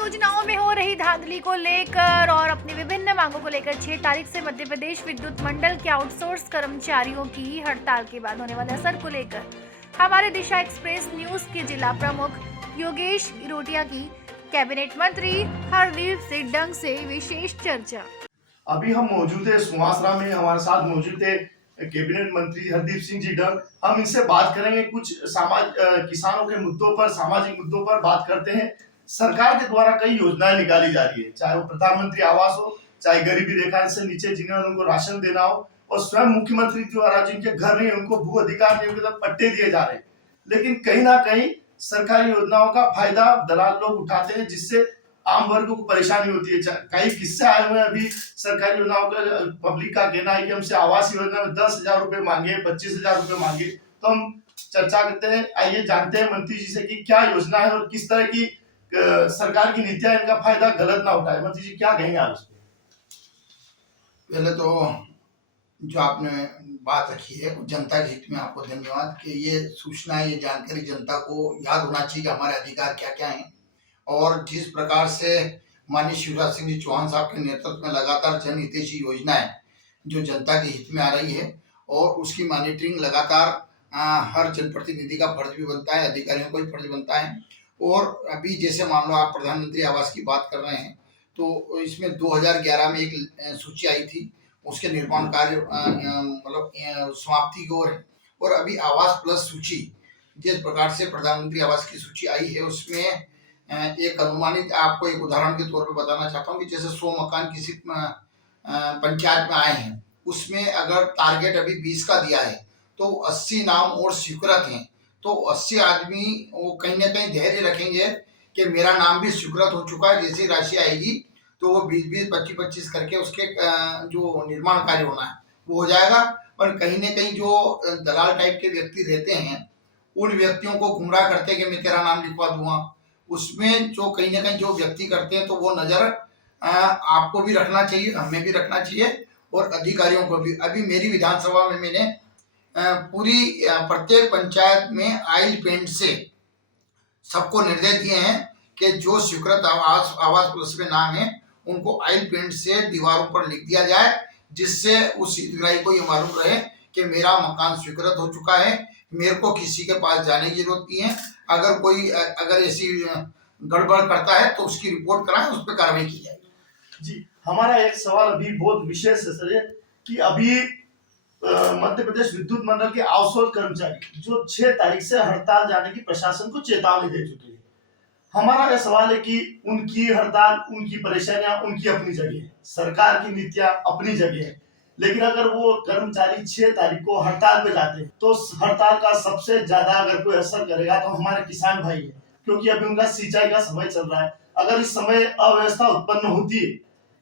योजनाओं में हो रही धांधली को लेकर और अपनी विभिन्न मांगों को लेकर 6 तारीख से मध्य प्रदेश विद्युत मंडल के आउटसोर्स कर्मचारियों की हड़ताल के बाद होने वाले असर को लेकर हमारे दिशा एक्सप्रेस न्यूज के जिला प्रमुख योगेश इरोटिया की कैबिनेट मंत्री हरदीप सिंह डंग से विशेष चर्चा। अभी हम मौजूद है सुहासरा में, हमारे साथ मौजूद है कैबिनेट मंत्री हरदीप सिंह जी डंग। हम इनसे बात करेंगे कुछ किसानों के मुद्दों पर, सामाजिक मुद्दों पर बात करते हैं। सरकार के द्वारा कई योजनाएं निकाली जा रही है, चाहे वो प्रधानमंत्री आवास हो, चाहे गरीबी रेखा से नीचे जिन्हें उनको राशन देना हो, और स्वयं मुख्यमंत्री द्वारा जिनके घर नहीं उनको भू अधिकार नहीं, उनके पट्टे दिए जा रहे हैं। लेकिन कहीं ना कहीं सरकारी योजनाओं का फायदा दलाल लोग उठाते हैं, जिससे आम वर्ग को परेशानी होती है। कई किस्से आए हुए हैं अभी सरकारी योजनाओं का। पब्लिक का कहना है कि हमसे आवास योजना में 10,000 रुपए मांगे, 25,000 रुपए मांगे। तो हम चर्चा करते हैं, आइए जानते हैं मंत्री जी से कि क्या योजना है और किस तरह की सरकार की नीतियां इनका फायदा गलत ना उठाए। मंत्री जी क्या कहेंगे आप इसमें? पहले तो जो आपने बात रखी है जनता के हित में आपको धन्यवाद कि ये सूचना, ये जानकारी जनता को याद होना चाहिए कि हमारे अधिकार क्या क्या हैं। और जिस प्रकार से माननीय शिवराज सिंह जी चौहान साहब के नेतृत्व में लगातार जनहितैषी योजनाएं जो जनता के हित में आ रही है और उसकी मॉनिटरिंग लगातार हर जनप्रतिनिधि का फर्ज भी बनता है, अधिकारियों का भी फर्ज बनता है। और अभी जैसे मान लो आप प्रधानमंत्री आवास की बात कर रहे हैं, तो इसमें 2011 में एक सूची आई थी, उसके निर्माण कार्य मतलब समाप्ति की ओर है। और अभी आवास प्लस सूची, जिस प्रकार से प्रधानमंत्री आवास की सूची आई है, उसमें एक अनुमानित आपको एक उदाहरण के तौर पर बताना चाहता हूँ कि जैसे 100 मकान किसी पंचायत में आए हैं, उसमें अगर टारगेट अभी 20 का दिया है तो 80 नाम और स्वीकृत हैं। तो 80 आदमी वो कहीं ना कहीं धैर्य रखेंगे कि मेरा नाम भी स्वीकृत हो चुका है, जैसी राशि आएगी तो वो 20-20, 25-25 करके उसके जो निर्माण कार्य होना है वो हो जाएगा। पर कहीं ना कहीं जो दलाल टाइप के व्यक्ति रहते हैं, उन व्यक्तियों को गुमराह करते हैं कि मैं तेरा नाम लिखवा दूंगा। उसमें जो कहीं ना कहीं जो व्यक्ति करते हैं, तो वो नज़र आपको भी रखना चाहिए, हमें भी रखना चाहिए और अधिकारियों को भी। अभी मेरी विधानसभा में मैंने पूरी प्रत्येक पंचायत में ऑयल पेंट से सबको निर्देश दिए हैं कि जो स्वीकृत आवास प्लस में नाम है उनको ऑयल पेंट से दीवारों पर लिख दिया जाए, जिससे उस हितग्राही को ये मालूम रहे कि मेरा मकान स्वीकृत हो चुका है, मेरे को किसी के पास जाने की जरूरत नहीं है। अगर कोई ऐसी गड़बड़ करता है तो उसकी रिपोर्ट कराएं, उस पर कार्रवाई की जाएगी। जी, हमारा एक सवाल अभी बहुत विशेष है सर, कि अभी मध्य प्रदेश विद्युत मंडल के आउटसोर्स कर्मचारी जो 6 तारीख से हड़ताल जाने की प्रशासन को चेतावनी दे चुके हैं। हमारा यह सवाल है कि उनकी हड़ताल, उनकी परेशानियां उनकी अपनी जगह है, सरकार की नीतियां अपनी जगह है, लेकिन अगर वो कर्मचारी 6 तारीख को हड़ताल पे जाते हैं तो हड़ताल का सबसे ज्यादा अगर कोई असर करेगा तो हमारे किसान भाई है, क्योंकि अभी उनका सिंचाई का समय चल रहा है। अगर इस समय अव्यवस्था उत्पन्न होती है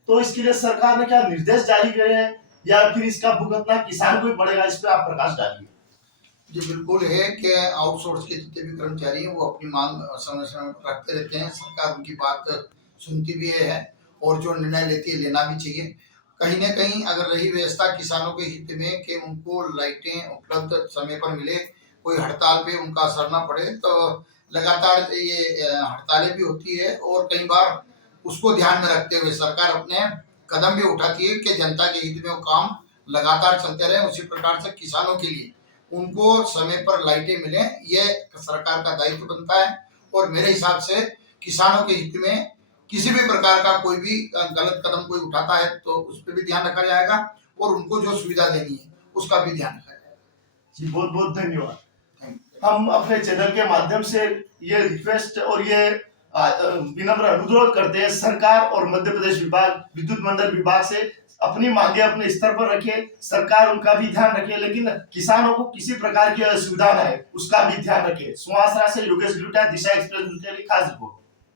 तो इसके लिए सरकार ने क्या निर्देश जारी करे हैं या फिर इसका भुगतना किसान को ही पड़ेगा? इस पे आप प्रकाश डालिए। जी बिल्कुल है कि आउटसोर्स के जितने भी कर्मचारी हैं वो अपनी मांग समय समय पर रखते रहते हैं, सरकार उनकी बात सुनती भी है और जो निर्णय लेती है लेना भी चाहिए। कहीं ना कहीं अगर रही व्यवस्था किसानों के हित में कि उनको लाइटें उपलब्ध समय पर मिले, कोई हड़ताल पे उनका असर ना पड़े, तो लगातार ये हड़तालें भी होती है और कई बार उसको ध्यान में रखते हुए सरकार अपने कदम भी उठाती है कि जनता के हित में वो काम लगातार चलते रहे। उसी प्रकार से किसानों के लिए उनको समय पर लाइटें मिले, ये सरकार का दायित्व बनता है। और मेरे हिसाब से किसानों के हित में किसी भी प्रकार का कोई भी गलत कदम कोई उठाता है तो उस पर भी ध्यान रखा जाएगा और उनको जो सुविधा देनी है उसका भी ध्यान रखा जाएगा। जी बहुत बहुत धन्यवाद। हम अपने चैनल के माध्यम से ये रिक्वेस्ट और ये विनम्र अनुरोध करते हैं सरकार और मध्य प्रदेश विद्युत मंडल विभाग से, अपनी मांगे अपने स्तर पर रखे, सरकार उनका भी ध्यान रखे, लेकिन किसानों को किसी प्रकार की असुविधा न है उसका भी ध्यान रखे। सुहासरा से योगेश इरोटिया, दिशा एक्सप्रेस के लिए खास रिपोर्ट।